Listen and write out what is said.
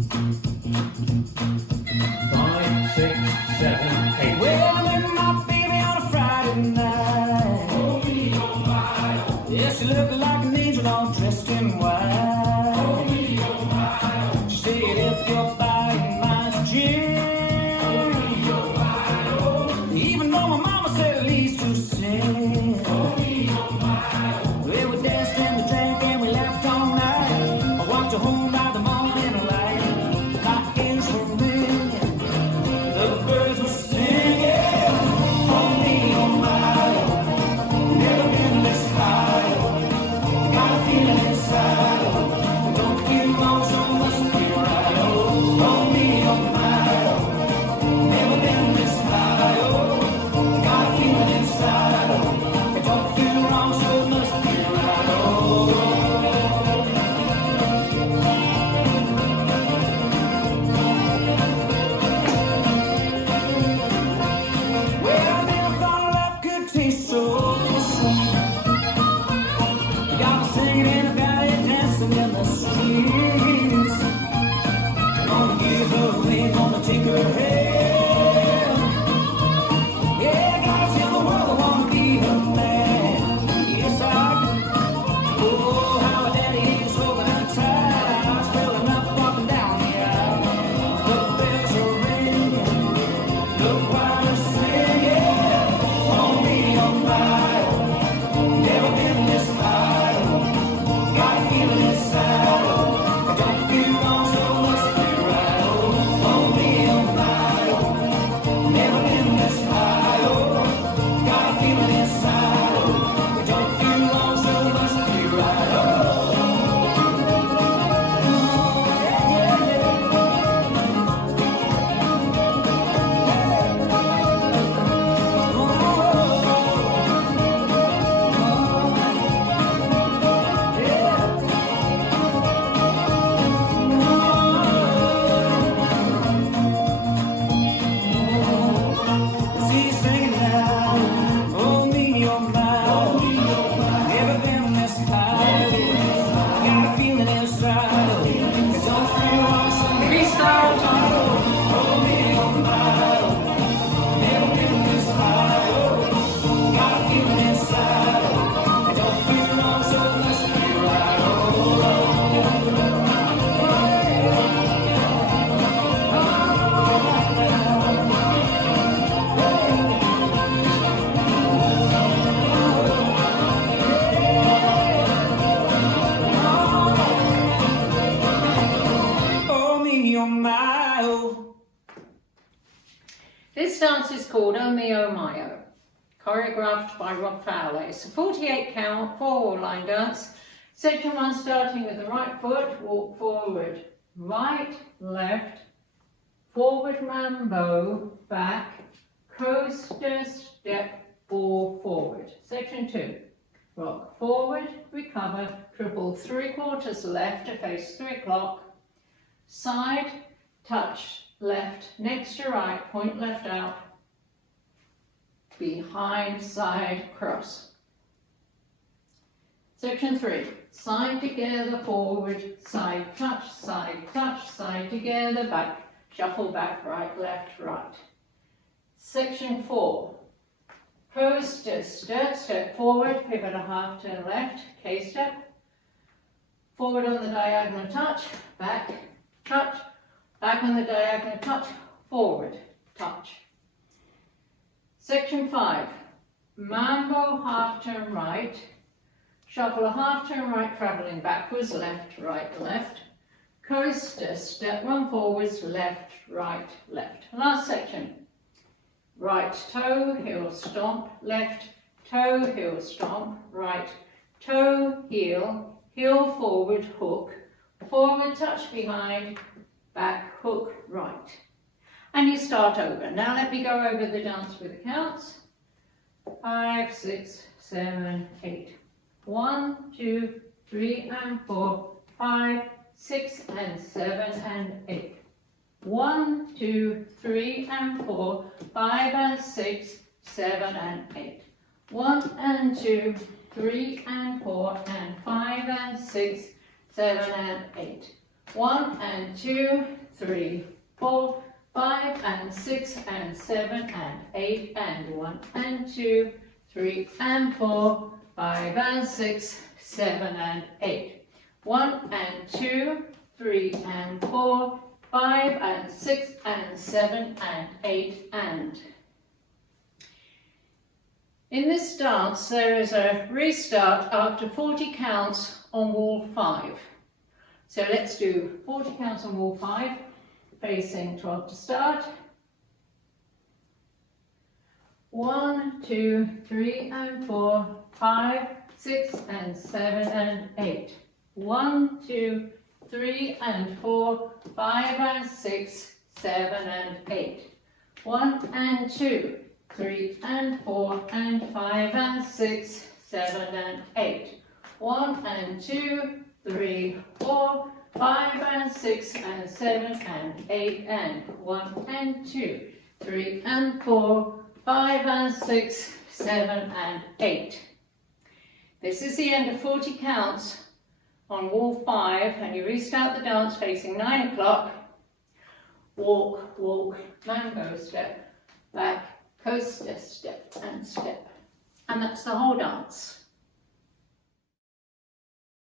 5, 6, 7, 8. Well, I met my baby on a Friday night. Oh me, oh my, oh. Yeah, she looked like an angel all dressed in white. Oh me, oh my, oh. She said, if your body and mind's changed, Oh me, oh my, oh. even though my mama said at least 2 cents. Oh me, oh my, oh. Well, we danced and we drank and we laughed all night. I walked her home by the morning light. My ears were ringing, the birds were singing. Oh me, oh my, oh. Never been this high. Oh. Got a feeling inside. Oh. Don't feel wrong, so must be right. Oh, oh me, oh my, oh. Never been this high. Oh. Got a feeling inside. Oh. Don't feel wrong, so must be right. Oh. Well, I never thought life could taste so sweet. Got me singing in the valley, dancing in the streets. Gonna give her away, gonna take her hand. Yeah, gotta tell the world I wanna be her man. Yes, I do. Oh, how my daddy is holding her tight. Spilling up, walking down the aisle. The bells are ringing, the choir is singing. Oh me, oh my, oh. Never been this high. Oh. Got a feeling inside. Oh. I don't feel wrong, so must be right. Oh, oh me, oh my, oh. Never been this high. Oh. Got a feeling inside. Oh. I don't feel wrong, so must be right. Oh. See singing now, oh me, oh my, never been this high. Got a feeling inside, it don't feel wrong, so restart. Oh me, oh my, never been this high. Oh, got a feeling inside, it don't feel wrong, so it must be right. Oh me, oh my, oh. This dance is called Oh Me Oh My Oh, choreographed by Rob Fowler. It's a 48 count, 4 line dance. Section 1 starting with the right foot, walk forward, right, left, forward mambo, back, coaster, step, ball forward. Section 2, rock forward, recover, triple 3/4 left to face 3 o'clock, side, touch, left, next to right, point left out, behind, side, cross. Section 3, side together, forward, side touch, side together, back, shuffle back, right, left, right. Section 4, coaster, step forward, pivot a half turn left, K-step, forward on the diagonal touch, back on the diagonal touch, forward, touch. Section 5, mambo half turn right, shuffle a half turn right, travelling backwards, left, right, left, coaster, step 1 forwards, left, right, left. Last section, right toe, heel stomp, left toe, heel stomp, right toe, heel forward, hook, forward touch behind, back hook, right. And you start over. Now let me go over the dance with the counts. 5, 6, 7, 8. 1, 2, 3 and 4, 5, 6 and 7 and 8. 1, 2, 3 and 4, 5 and 6, 7 and 8. 1 and 2, 3 and 4 and 5 and 6, 7 and 8. 1 and 2, 3, 4, 5 and 6 and 7 and 8 and 1 and 2, 3 and 4, 5 and 6, 7 and 8. 1 and 2, 3 and 4, 5 and 6 and 7 and 8 and. In this dance there is a restart after 40 counts on wall 5. So let's do 40 counts on wall 5, facing 12 to start. 1, 2, 3 and 4, 5, 6 and 7 and 8. 1, 2, 3 and 4, 5 and 6, 7 and 8. 1 and 2, 3 and 4 and 5 and 6, 7 and 8. 1 and 2, 3, 4, 5 and 6 and 7 and 8 and 1 and 2, 3 and 4, 5 and 6, 7 and 8. This is the end of 40 counts on wall 5, and you restart the dance facing 9 o'clock. Walk, walk, mango step, back, coaster, step and step. And that's the whole dance.